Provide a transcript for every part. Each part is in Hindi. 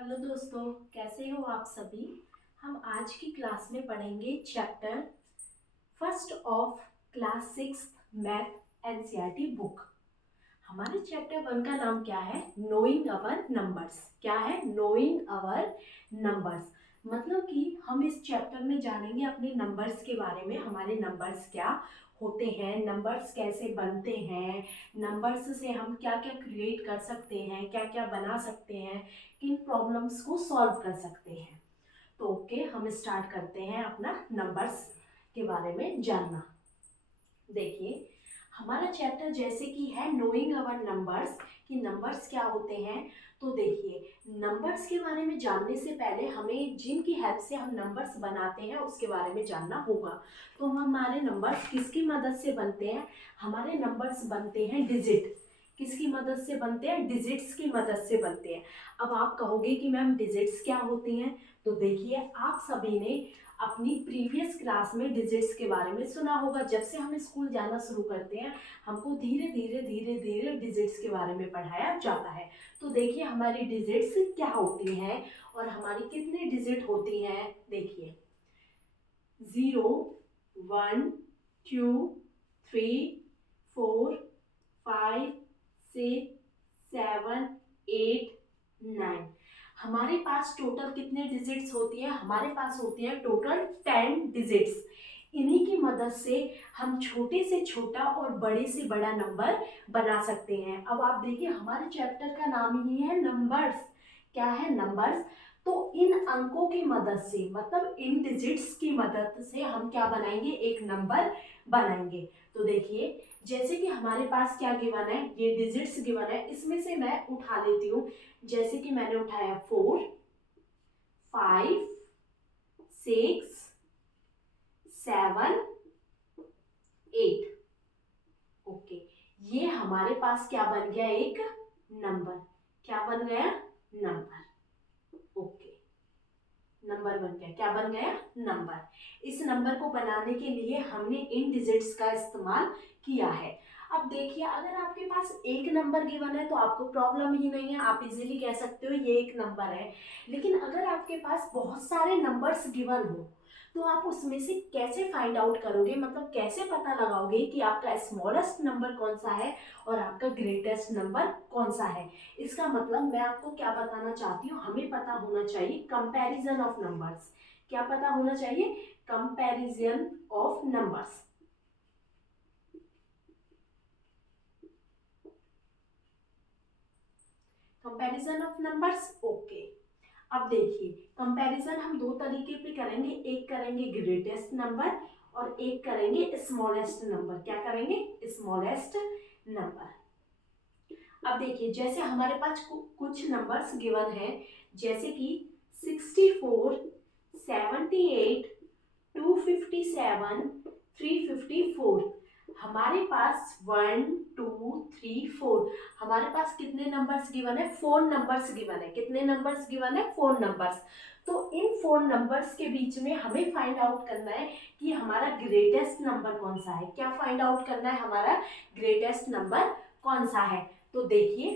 हेलो दोस्तों, कैसे हो आप सभी। हम आज की क्लास में पढ़ेंगे chapter first of class 6 math NCERT book. हमारे चैप्टर 1 का नाम क्या है? नोइंग अवर नंबर्स। क्या है? नोइंग अवर नंबर्स। मतलब कि हम इस चैप्टर में जानेंगे अपने नंबर्स के बारे में। हमारे नंबर्स क्या होते हैं, नंबर्स कैसे बनते हैं, नंबर्स से हम क्या क्या क्रिएट कर सकते हैं, क्या क्या बना सकते हैं, किन प्रॉब्लम्स को सॉल्व कर सकते हैं। तो ओके, हम स्टार्ट करते हैं अपना नंबर्स के बारे में जानना। देखिए, हमारा चैप्टर जैसे कि है नोइंग अवर नंबर्स, कि नंबर्स क्या होते हैं। तो देखिए, नंबर्स के बारे में जानने से पहले हमें जिनकी हेल्प से हम नंबर्स बनाते हैं उसके बारे में जानना होगा। तो हमारे नंबर्स किसकी मदद से बनते हैं? हमारे नंबर्स बनते हैं डिजिट। किसकी मदद से बनते हैं? डिजिट्स की मदद से बनते हैं। अब आप कहोगे कि मैम डिजिट्स क्या होती हैं? तो देखिए, आप सभी ने अपनी प्रीवियस क्लास में डिजिट्स के बारे में सुना होगा। जब से हम स्कूल जाना शुरू करते हैं हमको धीरे धीरे धीरे धीरे डिजिट्स के बारे में पढ़ाया जाता है। तो देखिए, हमारी डिजिट्स क्या होती हैं और हमारी कितनी डिजिट होती हैं। देखिए, 0, 1, 2, 3, 4, 5, 6, 7, 8, 9। हमारे पास टोटल कितने डिजिट्स होती है? हमारे पास होती है टोटल 10 डिजिट्स। इन्हीं की मदद से हम छोटे से छोटा और बड़े से बड़ा नंबर बना सकते हैं। अब आप देखिए, हमारे चैप्टर का नाम ही है नंबर्स। क्या है? नंबर्स। तो इन अंकों की मदद से, मतलब इन डिजिट्स की मदद से हम क्या बनाएंगे? एक नंबर बनाएंगे। तो देखिए, जैसे कि हमारे पास क्या गिवन है, ये डिजिट्स गिवन है, इसमें से मैं उठा लेती हूँ। जैसे कि मैंने उठाया 4, 5, 6, 7, 8। ओके, ये हमारे पास क्या बन गया? एक नंबर। क्या बन गया? नंबर। ओके, नंबर बन गया। क्या बन गया? नंबर। इस नंबर को बनाने के लिए हमने इन डिजिट्स का इस्तेमाल किया है। अब देखिए, अगर आपके पास एक नंबर गिवन है तो आपको प्रॉब्लम ही नहीं है, आप इजीली कह सकते हो ये एक नंबर है। लेकिन अगर आपके पास बहुत सारे नंबर्स गिवन हो तो आप उसमें से कैसे फाइंड आउट करोगे, मतलब कैसे पता लगाओगे कि आपका स्मॉलेस्ट नंबर कौन सा है और आपका ग्रेटेस्ट नंबर कौन सा है। इसका मतलब मैं आपको क्या बताना चाहती हूँ, हमें पता होना चाहिए कंपैरिजन ऑफ नंबर्स। क्या पता होना चाहिए? Comparison of numbers. Comparison of numbers. Okay, अब देखिए, कंपैरिजन हम दो तरीके पे करेंगे। एक करेंगे ग्रेटेस्ट नंबर और एक करेंगे स्मॉलेस्ट नंबर। क्या करेंगे? Smallest number. अब देखिए, जैसे हमारे पास कुछ नंबर्स गिवन है, जैसे कि 64, 78, 257, 354। हमारे पास 1, 2, 3, 4। हमारे पास कितने नंबर्स गिवन है? 4 नंबर्स गिवन है। कितने नंबर्स गिवन है? 4 नंबर्स। तो इन 4 नंबर्स के बीच में हमें फाइंड आउट करना है कि हमारा ग्रेटेस्ट नंबर कौन सा है। क्या फाइंड आउट करना है? हमारा ग्रेटेस्ट नंबर कौन सा है। तो देखिए,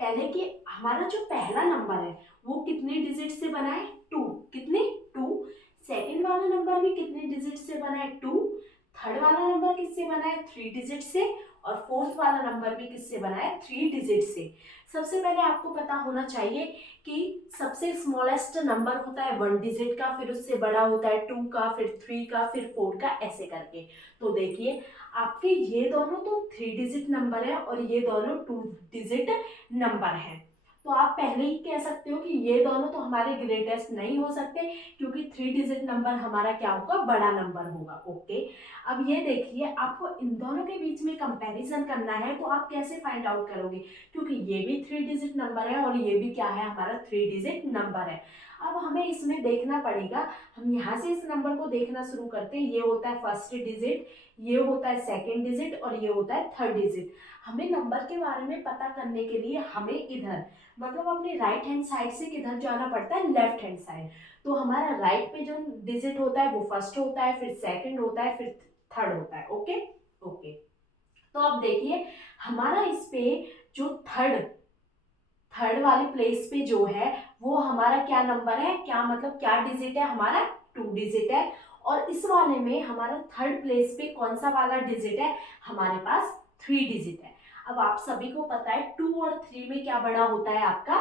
पहले कि हमारा जो पहला नंबर है वो कितने डिजिट से बना है? 2। कितने? 2। सेकेंड वाला नंबर भी कितने डिजिट से बना है? 2। थर्ड वाला नंबर किससे बना है? 3 डिजिट से। और फोर्थ वाला नंबर भी किससे बना है? 3 डिजिट से। सबसे पहले आपको पता होना चाहिए कि सबसे स्मॉलेस्ट नंबर होता है 1 डिजिट का, फिर उससे बड़ा होता है 2 का, फिर 3 का, फिर 4 का, ऐसे करके। तो देखिए, आपके ये दोनों तो 3 डिजिट नंबर है और ये दोनों 2 डिजिट नंबर है। तो आप पहले ही कह सकते हो कि ये दोनों तो हमारे ग्रेटेस्ट नहीं हो सकते, क्योंकि 3 डिजिट नंबर हमारा क्या होगा? बड़ा नंबर होगा। ओके, अब ये देखिए, आपको इन दोनों के बीच में कंपैरिजन करना है तो आप कैसे फाइंड आउट करोगे? क्योंकि ये भी 3 डिजिट नंबर है और ये भी क्या है? हमारा 3 डिजिट नंबर है। अब हमें इसमें देखना पड़ेगा। हम यहाँ से इस नंबर को देखना शुरू करते हैं। ये होता है फर्स्ट डिजिट, ये होता है सेकेंड डिजिट और ये होता है थर्ड डिजिट। हमें नंबर के बारे में पता करने के लिए हमें इधर, मतलब अपने राइट हैंड साइड से किधर जाना पड़ता है? Left hand side. तो हमारा राइट पे जो डिजिट होता है वो फर्स्ट होता है, फिर सेकंड होता है, फिर थर्ड होता है। ओके। ओके, तो अब देखिए, हमारा इस पे जो थर्ड थर्ड वाले प्लेस पे जो है वो हमारा क्या नंबर है, क्या मतलब क्या डिजिट है, हमारा 2 डिजिट है। और इस वाले में हमारा थर्ड प्लेस पे कौन सा वाला डिजिट है, हमारे पास 3 डिजिट है। अब आप सभी को पता है 2 और 3 में क्या बड़ा होता है, आपका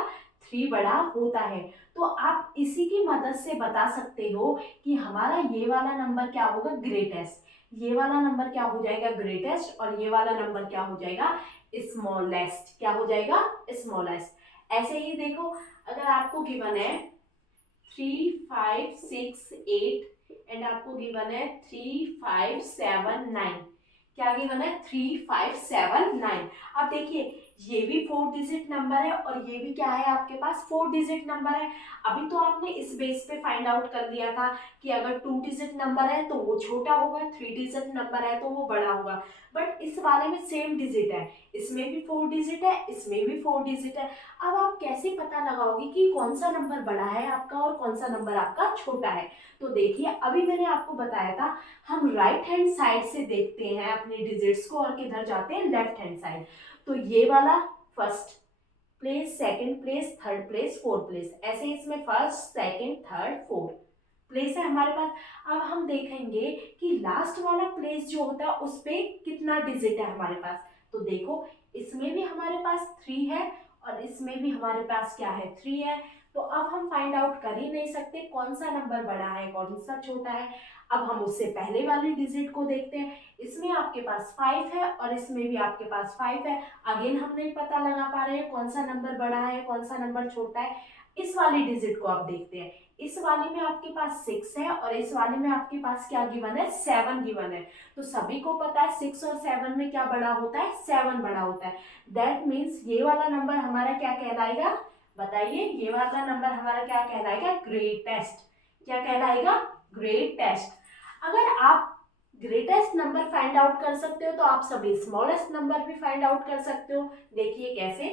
3 बड़ा होता है। तो आप इसी की मदद से बता सकते हो कि हमारा ये वाला नंबर क्या होगा, ग्रेटेस्ट। ये वाला नंबर क्या हो जाएगा, ग्रेटेस्ट, और ये वाला नंबर क्या हो जाएगा, स्मॉलेस्ट। क्या हो जाएगा, स्मॉलेस्ट। ऐसे ही देखो, अगर आपको गिवन है 3, 5, 6, 8 एंड आपको गिवन है 3, 5, 7, 9, क्या गिवन है, 3, 5, 7, 9। अब देखिए ये भी 4 डिजिट नंबर है और ये भी क्या है, आपके पास 4 डिजिट नंबर है। अभी तो आपने इस बेस पे फाइंड आउट कर दिया था कि अगर 2 डिजिट नंबर है तो वो छोटा होगा, 3 डिजिट नंबर है तो वो बड़ा होगा। बट इस वाले में सेम डिजिट है, इसमें भी 4 डिजिट है, इसमें भी 4 डिजिट है। अब आप कैसे पता लगाओगे कि कौन सा नंबर बड़ा है आपका और कौन सा नंबर आपका छोटा है। तो देखिए अभी मैंने आपको बताया था, हम राइट हैंड साइड से देखते हैं अपने डिजिट्स को और किधर जाते हैं, लेफ्ट हैंड साइड। तो ये वाला first place, second place, third place, fourth place, ऐसे इसमें first, second, third, fourth place है हमारे पास। अब हम देखेंगे कि लास्ट वाला प्लेस जो होता है उस पे कितना डिजिट है हमारे पास। तो देखो इसमें भी हमारे पास 3 है और इसमें भी हमारे पास क्या है, 3 है। तो अब हम फाइंड आउट कर ही नहीं सकते कौन सा नंबर बड़ा है कौन सा छोटा है। अब हम उससे पहले वाली डिजिट को देखते हैं, इसमें आपके पास 5 है और इसमें भी आपके पास 5 है। अगेन हम नहीं पता लगा पा रहे हैं कौन सा नंबर बड़ा है कौन सा नंबर छोटा है। इस वाली डिजिट को आप देखते हैं, इस वाले में आपके पास 6 है और इस वाले में आपके पास क्या गिवन है, 7 गिवन है। तो सभी को पता है 6 और 7 में क्या बड़ा होता है, 7 बड़ा होता है। दैट मीन्स ये वाला नंबर हमारा क्या कहलाएगा, बताइए, ये वाला नंबर हमारा क्या कहलाएगा, ग्रेटेस्ट। क्या कहलाएगा, ग्रेटेस्ट। अगर आप ग्रेटेस्ट नंबर फाइंड आउट कर सकते हो तो आप सभी स्मॉलेस्ट नंबर भी फाइंड आउट कर सकते हो। देखिए कैसे,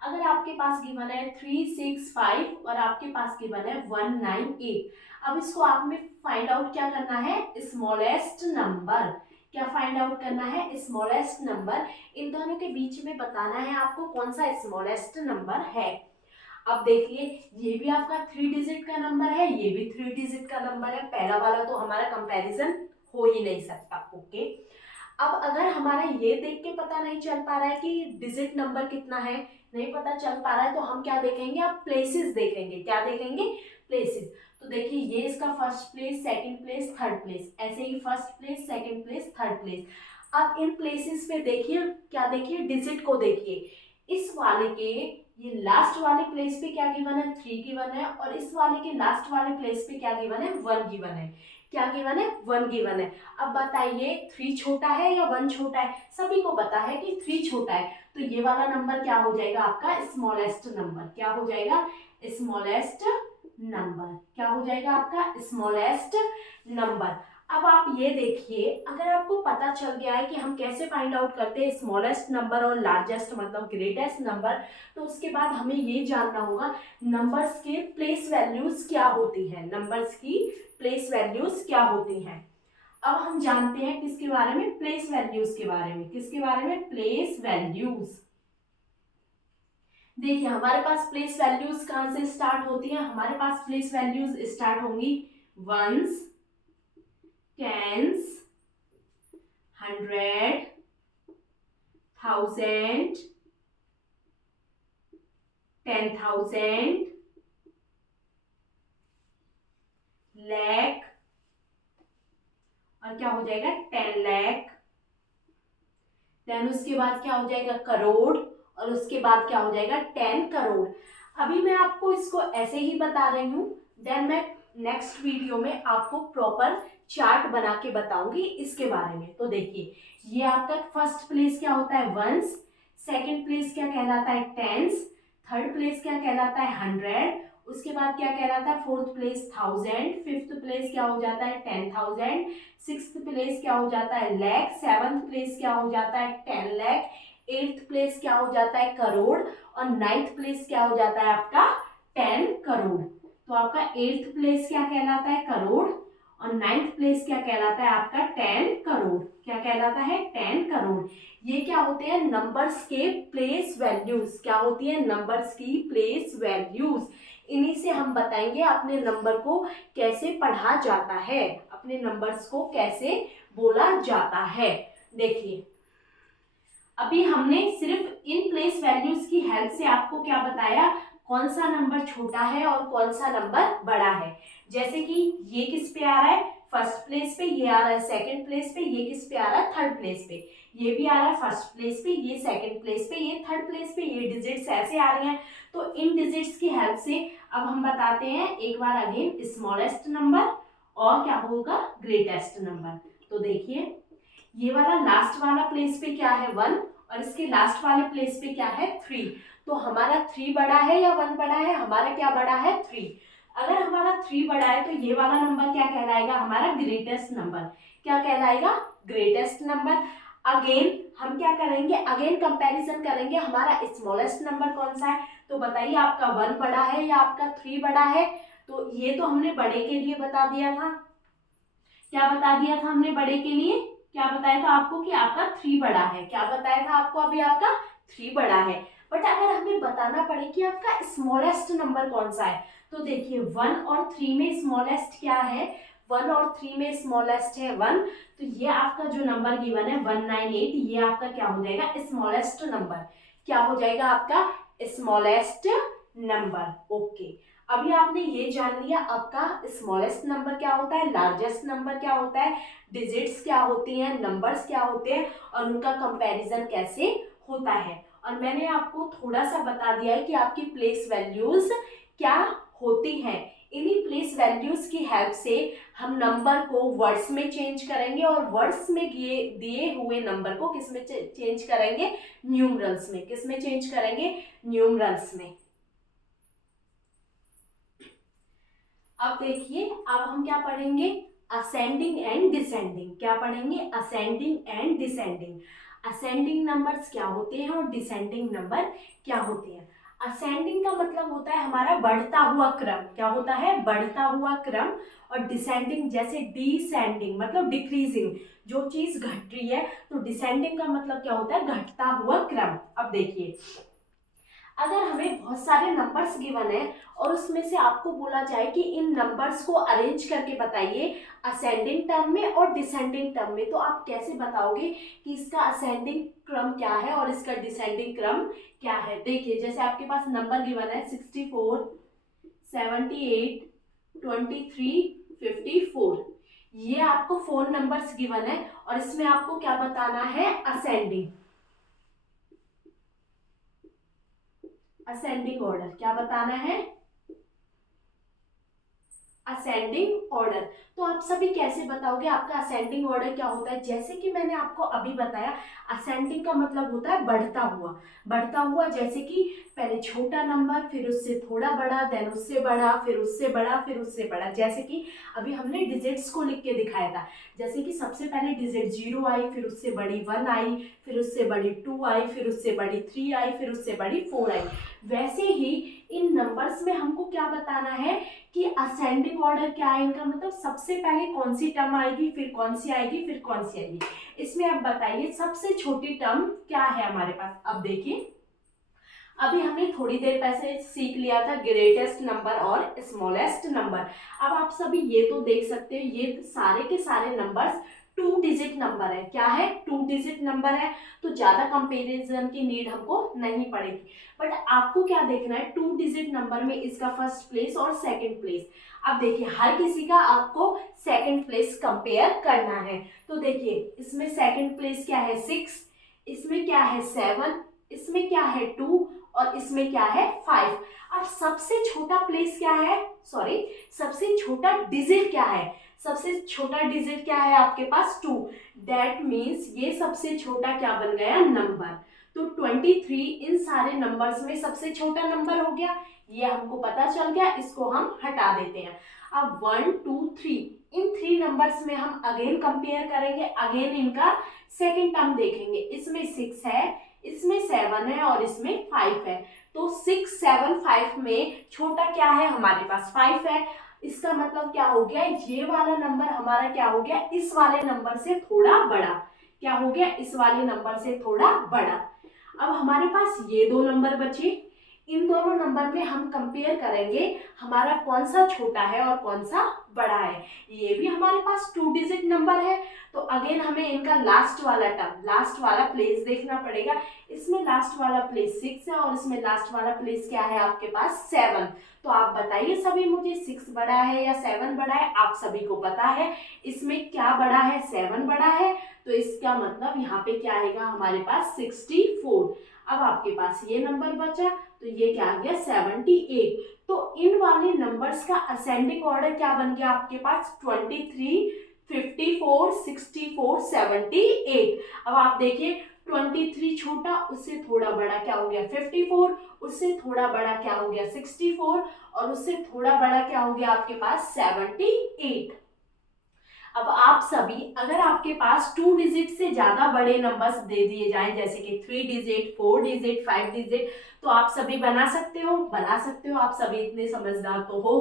अगर आपके पास गिवन है 3, 6, 5 और आपके पास गिवन है 1, 9, 8। अब इसको आप में फाइंड आउट क्या करना है, स्मॉलेस्ट नंबर। क्या फाइंड आउट करना है, स्मॉलेस्ट नंबर। इन दोनों के बीच में बताना है आपको कौन सा स्मॉलेस्ट नंबर है। अब देखिए ये भी आपका 3 डिजिट का नंबर है, ये भी 3 डिजिट का नंबर है। पहला वाला तो हमारा कंपैरिजन हो ही नहीं सकता। ओके, अब अगर हमारा ये देख के पता नहीं चल पा रहा है कि डिजिट नंबर कितना है, नहीं पता चल पा रहा है, तो हम क्या देखेंगे, अब प्लेसेस देखेंगे। क्या देखेंगे, प्लेसेस। तो देखिए ये इसका first place, second place, third place, ऐसे ही first place, second place, third place. अब इन प्लेसेस पे देखिए, क्या देखिए, डिजिट को देखिए। इस वाले के ये लास्ट वाले प्लेस पे क्या गिवन है, 3 गिवन है और इस वाले के लास्ट वाले प्लेस पे क्या गिवन है, 1 गिवन है। क्या गिवन है, 1 गिवन है। अब बताइए 3 छोटा है या 1 छोटा है, सभी को पता है कि 3 छोटा है। तो ये वाला नंबर क्या हो जाएगा आपका, स्मॉलेस्ट नंबर। क्या हो जाएगा, स्मॉलेस्ट नंबर। क्या हो जाएगा आपका, स्मॉलेस्ट नंबर। अब आप ये देखिए, अगर आपको पता चल गया है कि हम कैसे फाइंड आउट करते हैं स्मॉलेस्ट नंबर और लार्जेस्ट मतलब ग्रेटेस्ट नंबर, तो उसके बाद हमें ये जानना होगा नंबर्स के प्लेस वैल्यूज क्या होती है, नंबर्स की प्लेस वैल्यूज क्या होती हैं। अब हम जानते हैं किसके बारे में, प्लेस वैल्यूज के बारे में। किसके बारे में, प्लेस वैल्यूज। देखिए हमारे पास प्लेस वैल्यूज कहां से स्टार्ट होती है, हमारे पास प्लेस वैल्यूज स्टार्ट होंगी वंस, टेंस, 100, 1000, 10,000, लाख, और क्या हो जाएगा 10 लाख। देन उसके बाद क्या हो जाएगा, करोड़, और उसके बाद क्या हो जाएगा 10 करोड़। अभी मैं आपको इसको ऐसे ही बता रही हूँ, देन मैं नेक्स्ट वीडियो में आपको प्रॉपर चार्ट बना के बताऊंगी इसके बारे में। तो देखिए ये आपका फर्स्ट प्लेस क्या होता है, वंस, सेकंड प्लेस क्या कहलाता है, टेंस, थर्ड प्लेस क्या कहलाता है, 100, उसके बाद क्या कहलाता है, फोर्थ प्लेस 1000, फिफ्थ प्लेस क्या हो जाता है 10,000, सिक्स्थ प्लेस क्या हो जाता है लाख, सेवंथ प्लेस क्या हो जाता है 10 लाख, एट्थ प्लेस क्या हो जाता है करोड़, और नाइन्थ प्लेस क्या हो जाता है आपका 10 करोड़। तो आपका एट्थ प्लेस क्या कहलाता है, करोड़, और 9th प्लेस क्या कहलाता है आपका 10 करोड़। क्या कहलाता है 10 करोड़। ये क्या होते हैं नंबर्स के प्लेस वैल्यूज। क्या होती है नंबर्स की प्लेस वैल्यूज। इन्हीं से हम बताएंगे अपने नंबर को कैसे पढ़ा जाता है, अपने नंबर्स को कैसे बोला जाता है। देखिए अभी हमने सिर्फ इन प्लेस वैल्यूज की हेल्प से आपको क्या बताया, कौन सा नंबर छोटा है और कौन सा नंबर बड़ा है। जैसे कि ये किस पे आ रहा है फर्स्ट प्लेस पे, ये आ रहा है सेकंड प्लेस पे, ये किस पे आ रहा है थर्ड प्लेस पे, ये भी आ रहा है फर्स्ट प्लेस पे, ये सेकंड प्लेस पे, ये थर्ड प्लेस पे, ये डिजिट्स ऐसे आ रही हैं। तो इन डिजिट्स की हेल्प से अब हम बताते हैं एक बार अगेन स्मॉलेस्ट नंबर और क्या होगा ग्रेटेस्ट नंबर। तो देखिए ये वाला लास्ट वाला प्लेस पे क्या है 1 और इसके लास्ट वाले प्लेस पे क्या है 3। तो हमारा 3 बड़ा है या 1 बड़ा है, हमारा क्या बड़ा है 3। अगर हमारा 3 बड़ा है तो ये वाला नंबर क्या कहलाएगा हमारा ग्रेटेस्ट नंबर। क्या कहलाएगा ग्रेटेस्ट नंबर। अगेन हम क्या करेंगे, अगेन कंपैरिजन करेंगे हमारा स्मॉलेस्ट नंबर कौन सा है। तो बताइए आपका 1 बड़ा है या आपका 3 बड़ा है। तो ये तो हमने बड़े के लिए बता दिया था। क्या बता दिया था हमने बड़े के लिए, क्या बताया था आपको कि आपका 3 बड़ा है। क्या बताया था आपको अभी आपका 3 बड़ा है। बट अगर हमें बताना पड़े कि आपका स्मॉलेस्ट नंबर कौन सा है, तो देखिए 1 और 3 में स्मॉलेस्ट क्या है, 1 और 3 में स्मॉलेस्ट है 1। तो ये आपका जो नंबर गिवन है 198, ये आपका क्या हो जाएगा स्मॉलेस्ट नंबर। क्या हो जाएगा आपका स्मॉलेस्ट नंबर। ओके अभी आपने ये जान लिया आपका स्मॉलेस्ट नंबर क्या होता है, लार्जेस्ट नंबर क्या होता है, डिजिट्स क्या होती हैं, नंबर्स क्या होते हैं और उनका कंपैरिजन कैसे होता है। और मैंने आपको थोड़ा सा बता दिया है कि आपकी प्लेस वैल्यूज क्या होती हैं। इन्हीं प्लेस वैल्यूज की हेल्प से हम नंबर को वर्ड्स में चेंज करेंगे और वर्ड्स में दिए हुए नंबर को किस में चेंज करेंगे, न्यूमरल्स में। किस में चेंज करेंगे, न्यूमरल्स में। अब देखिए अब हम क्या पढ़ेंगे, असेंडिंग एंड डिसेंडिंग। क्या पढ़ेंगे, ascending and descending. Ascending numbers क्या होते हैं और डिसेंडिंग नंबर क्या होते हैं। असेंडिंग का मतलब होता है हमारा बढ़ता हुआ क्रम। क्या होता है, बढ़ता हुआ क्रम। और डिसेंडिंग जैसे डिसेंडिंग मतलब डिक्रीजिंग, जो चीज घट रही है। तो डिसेंडिंग का मतलब क्या होता है, घटता हुआ क्रम। अब देखिए अगर हमें बहुत सारे नंबर्स गिवन है और उसमें से आपको बोला जाए कि इन नंबर्स को अरेंज करके बताइए असेंडिंग टर्म में और डिसेंडिंग टर्म में, तो आप कैसे बताओगे कि इसका असेंडिंग क्रम क्या है और इसका डिसेंडिंग क्रम क्या है। देखिए जैसे आपके पास नंबर गिवन है 64, 78, 23, 54, ये आपको 4 नंबर्स गिवन है और इसमें आपको क्या बताना है, असेंडिंग ऑर्डर। क्या बताना है, असेंडिंग ऑर्डर। तो आप सभी कैसे बताओगे आपका असेंडिंग ऑर्डर क्या होता है। जैसे कि मैंने आपको अभी बताया असेंडिंग का मतलब होता है बढ़ता हुआ। बढ़ता हुआ जैसे कि पहले छोटा नंबर, फिर उससे थोड़ा बड़ा, देन उससे बड़ा, फिर उससे बड़ा, फिर उससे बड़ा। जैसे कि अभी हमने डिजिट्स को लिख के दिखाया था। जैसे कि सबसे पहले डिजिट 0 आई, फिर उससे बड़ी 1 आई, फिर उससे बड़ी 2 आई, फिर उससे बड़ी 3 आई, फिर उससे बड़ी 4 आई। वैसे ही इन नंबर्स में हमको क्या बताना है कि असेंडिंग ऑर्डर क्या है इनका, मतलब सबसे पहले कौन सी टर्म आएगी, फिर कौन सी आएगी, फिर कौन सी आएगी। इसमें आप बताइए सबसे छोटी टर्म क्या है हमारे पास। अब देखिए अभी हमने थोड़ी देर पहले सीख लिया था ग्रेटेस्ट नंबर और स्मॉलेस्ट नंबर। अब आप सभी ये तो देख सकते हो ये सारे के सारे नंबर्स 2 डिजिट नंबर है। क्या है, 2 डिजिट नंबर है। तो ज्यादा कंपैरिजन की नीड हमको नहीं पड़ेगी। बट आपको क्या देखना है, 2 डिजिट नंबर में इसका फर्स्ट प्लेस और सेकंड प्लेस। अब देखिए हर किसी का आपको सेकंड प्लेस कंपेयर करना है। तो देखिए इसमें सेकंड प्लेस क्या है 6, इसमें क्या है 7, इसमें क्या है 2 और इसमें क्या है 5। अब सबसे छोटा प्लेस क्या है, सॉरी सबसे छोटा डिजिट क्या है, सबसे छोटा डिजिट क्या है आपके पास 2। दैट मीन्स ये सबसे छोटा क्या बन गया नंबर। तो 23 इन सारे नंबर्स में सबसे छोटा नंबर हो गया, ये हमको पता चल गया। इसको हम हटा देते हैं। अब 1, 2, 3 इन 3 नंबर्स में हम अगेन कंपेयर करेंगे, अगेन इनका सेकेंड टर्म देखेंगे। इसमें 6 है, इसमें 7 है और इसमें 5 है। तो 6, 7, 5 में छोटा क्या है हमारे पास 5 है। इसका मतलब क्या हो गया, ये वाला नंबर हमारा क्या हो गया, इस वाले नंबर से थोड़ा बड़ा। क्या हो गया, इस वाले नंबर से थोड़ा बड़ा। अब हमारे पास ये दो नंबर बचे, इन दोनों नंबर में हम कंपेयर करेंगे हमारा कौन सा छोटा है और कौन सा बड़ा है। ये भी हमारे पास 2 डिजिट नंबर है, तो अगेन हमें इनका लास्ट वाला टर्म, लास्ट वाला प्लेस देखना पड़ेगा। इसमें लास्ट वाला प्लेस 6 है और इसमें लास्ट वाला प्लेस क्या है आपके पास 7। तो आप बताइए सभी मुझे 6 बड़ा है या 7 बड़ा है। आप सभी को पता है इसमें क्या बड़ा है, 7 बड़ा है, तो इसका मतलब यहाँ पे क्या आएगा हमारे पास 64। अब आपके पास ये नंबर बचा, तो ये क्या आ गया 78। तो इन वाले नंबर्स का असेंडिंग ऑर्डर क्या बन गया आपके पास 23, 54, 64, 78। अब आप देखिए 23 छोटा, उससे थोड़ा बड़ा क्या हो गया 54, उससे थोड़ा बड़ा क्या हो गया 64 और उससे थोड़ा बड़ा क्या हो गया आपके पास 78। अब आप सभी अगर आपके पास 2 डिजिट से ज्यादा बड़े नंबर्स दे दिए जाएं, जैसे कि 3 डिजिट, 4 डिजिट, 5 डिजिट, तो आप सभी बना सकते हो, बना सकते हो। आप सभी इतने समझदार तो हो,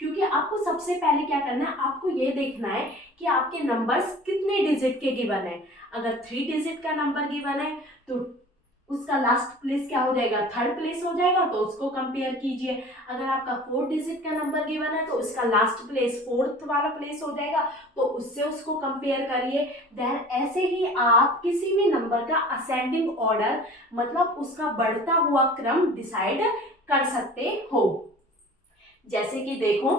क्योंकि आपको सबसे पहले क्या करना है, आपको ये देखना है कि आपके नंबर्स कितने डिजिट के गिवन है। अगर 3 डिजिट का नंबर गिवन है तो उसका लास्ट प्लेस क्या हो जाएगा, थर्ड प्लेस हो जाएगा, तो उसको कंपेयर कीजिए। अगर आपका 4 डिजिट का नंबर गिवन है तो उसका लास्ट प्लेस फोर्थ वाला प्लेस हो जाएगा, तो उससे उसको कंपेयर करिए। देन ऐसे ही आप किसी भी नंबर का असेंडिंग ऑर्डर, मतलब उसका बढ़ता हुआ क्रम डिसाइड कर सकते हो। जैसे कि देखो,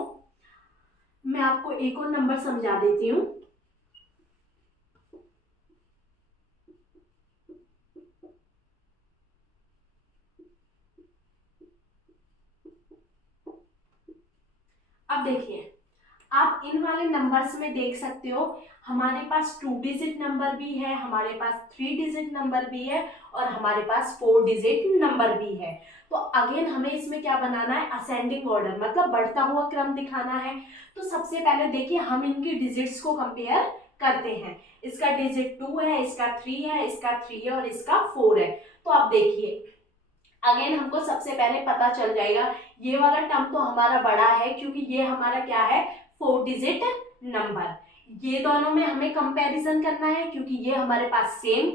मैं आपको एक और नंबर समझा देती हूँ। अब देखिए, आप इन वाले नंबर्स में देख सकते हो हमारे पास 2 डिजिट नंबर भी है, हमारे पास 3 डिजिट नंबर भी है और हमारे पास 4 डिजिट नंबर भी है। तो अगेन हमें इसमें क्या बनाना है, असेंडिंग ऑर्डर, मतलब बढ़ता हुआ क्रम दिखाना है। तो सबसे पहले देखिए हम इनकी डिजिट्स को कंपेयर करते हैं। इसका डिजिट 2 है, इसका 3 है, इसका 3 है और इसका 4 है। तो आप देखिए अगेन हमको सबसे पहले पता चल जाएगा ये वाला टर्म तो हमारा बड़ा है, क्योंकि ये हमारा क्या है 4 डिजिट नंबर। ये दोनों में हमें कंपैरिजन करना है, क्योंकि ये हमारे पास सेम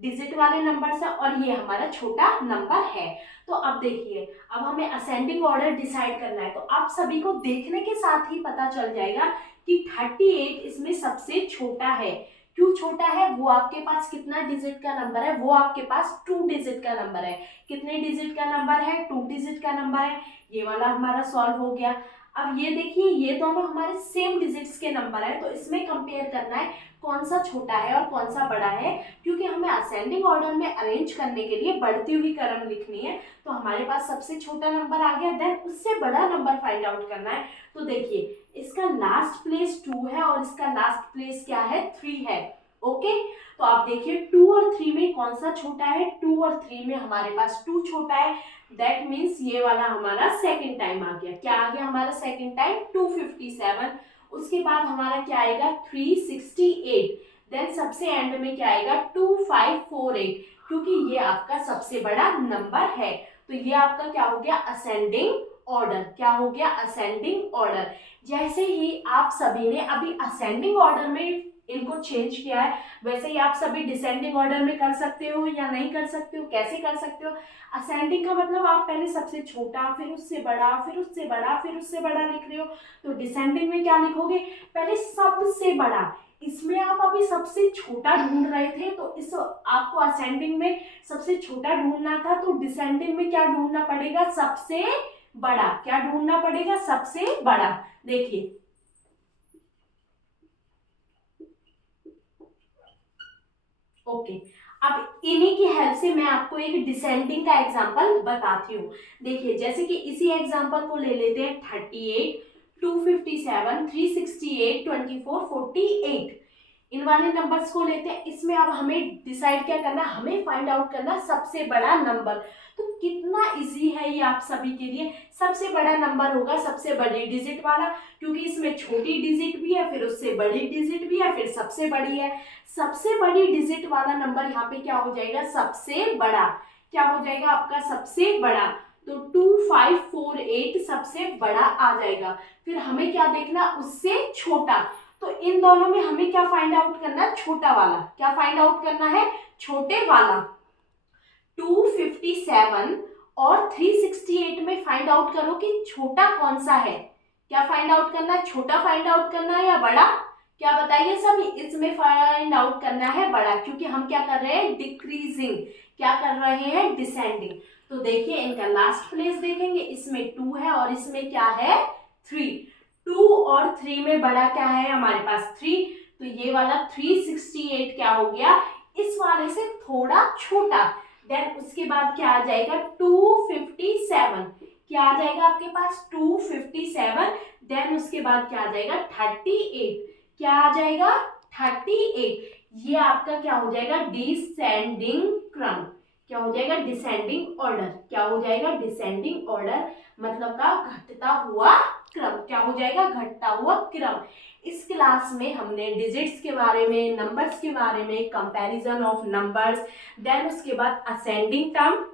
डिजिट वाले नंबर है और ये हमारा छोटा नंबर है। तो अब देखिए, अब हमें असेंडिंग ऑर्डर डिसाइड करना है। तो आप सभी को देखने के साथ ही पता चल जाएगा कि 38 इसमें सबसे छोटा है। क्यों छोटा है, वो आपके पास कितना डिजिट का नंबर है, वो आपके पास 2 डिजिट का नंबर है। कितने डिजिट का नंबर है, 2 डिजिट का नंबर है। ये वाला हमारा सॉल्व हो गया। अब ये देखिए, ये दोनों हमारे सेम डिजिट्स के नंबर है, तो इसमें कंपेयर करना है कौन सा छोटा है और कौन सा बड़ा है। क्योंकि हमें असेंडिंग ऑर्डर में अरेंज करने के लिए बढ़ती हुई क्रम लिखनी है, तो हमारे पास सबसे छोटा नंबर आ गया, देन उससे बड़ा नंबर फाइंड आउट करना है। तो देखिए इसका लास्ट प्लेस 2 है और इसका लास्ट प्लेस क्या है 3 है। ओके, तो आप देखिए 2 और 3 में कौन सा छोटा है, 2 और 3 में हमारे पास 2 छोटा है। दैट मीन्स ये वाला हमारा सेकंड टाइम आ गया। क्या आ गया हमारा सेकंड टाइम 257। उसके बाद हमारा क्या आएगा 368। देन सबसे एंड में क्या आएगा 2548, क्योंकि ये आपका सबसे बड़ा नंबर है। तो ये आपका क्या हो गया असेंडिंग ऑर्डर। क्या हो गया असेंडिंग ऑर्डर। जैसे ही आप सभी ने अभी असेंडिंग ऑर्डर में इनको चेंज किया है, वैसे ही आप सभी डिसेंडिंग ऑर्डर में कर सकते हो या नहीं कर सकते हो। कैसे कर सकते हो, असेंडिंग का मतलब आप पहले सबसे छोटा, फिर उससे बड़ा, फिर उससे बड़ा, फिर उससे बड़ा लिख रहे हो। तो डिसेंडिंग में क्या लिखोगे, पहले सबसे बड़ा। इसमें आप अभी सबसे छोटा ढूंढ रहे थे, तो इस आपको असेंडिंग में सबसे छोटा ढूंढना था, तो डिसेंडिंग में क्या ढूंढना पड़ेगा सबसे बड़ा। क्या ढूंढना पड़ेगा सबसे बड़ा। देखिए ओके, अब इन्हीं की हेल्प से मैं आपको एक डिसेंडिंग का एग्जांपल बताती हूँ। देखिए जैसे कि इसी एग्जांपल को ले लेते हैं 38, 257, 368, 24, 48। इन वाले नंबर्स को लेते हैं। इसमें अब हमें डिसाइड क्या करना, हमें फाइंड आउट करना सबसे बड़ा नंबर। तो कितना इजी है ये आप सभी के लिए। सबसे बड़ा नंबर होगा सबसे बड़ी डिजिट वाला, क्योंकि इसमें छोटी डिजिट भी है, फिर उससे बड़ी डिजिट भी है, फिर सबसे बड़ी है। सबसे बड़ी डिजिट वाला नंबर यहाँ पे क्या हो जाएगा सबसे बड़ा। क्या हो जाएगा आपका सबसे बड़ा। तो 2548 सबसे बड़ा आ जाएगा। फिर हमें क्या देखना, उससे छोटा। तो इन दोनों में हमें क्या फाइंड आउट करना है, छोटा वाला। क्या फाइंड आउट करना है, छोटे वाला। 257 और 368 में फाइंड आउट करो कि छोटा कौन सा है। क्या फाइंड आउट करना है, छोटा फाइंड आउट करना है या बड़ा? क्या बताइए सभी, इसमें फाइंड आउट करना है बड़ा, क्योंकि हम क्या कर रहे हैं, डिक्रीजिंग। क्या कर रहे हैं, डिसेंडिंग। तो देखिए इनका लास्ट प्लेस देखेंगे, इसमें 2 है और इसमें क्या है, 3। 2 और 3 में बड़ा क्या है हमारे पास, 3। तो ये वाला 368 क्या हो गया, इस वाले से थोड़ा छोटा। देन उसके बाद क्या आ जाएगा, 257। क्या आ जाएगा आपके पास, 257। देन उसके बाद क्या आ जाएगा, 38। क्या आ जाएगा, 38। ये आपका क्या हो जाएगा, डिसेंडिंग क्रम। क्या हो जाएगा, डिसेंडिंग ऑर्डर। क्या हो जाएगा, डिसेंडिंग ऑर्डर, मतलब का घटता हुआ क्रम। क्या हो जाएगा, घटता हुआ क्रम। इस क्लास में हमने डिजिट्स के बारे में, नंबर्स के बारे में, कंपैरिजन ऑफ नंबर्स, देन उसके बाद असेंडिंग टर्म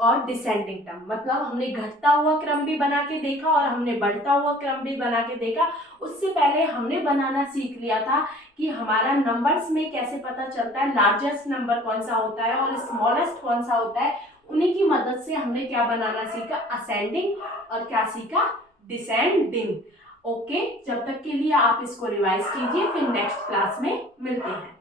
और डिसेंडिंग टर्म, मतलब हमने घटता हुआ क्रम भी बना के देखा और हमने बढ़ता हुआ क्रम भी बना के देखा। उससे पहले हमने बनाना सीख लिया था कि हमारा नंबर्स में कैसे पता चलता है लार्जेस्ट नंबर कौन सा होता है और स्मॉलेस्ट कौन सा होता है। उन्हीं की मदद से हमने क्या बनाना सीखा, असेंडिंग, और क्या सीखा, डिसेंडिंग। ओके, जब तक के लिए आप इसको रिवाइज कीजिए, फिर नेक्स्ट क्लास में मिलते हैं।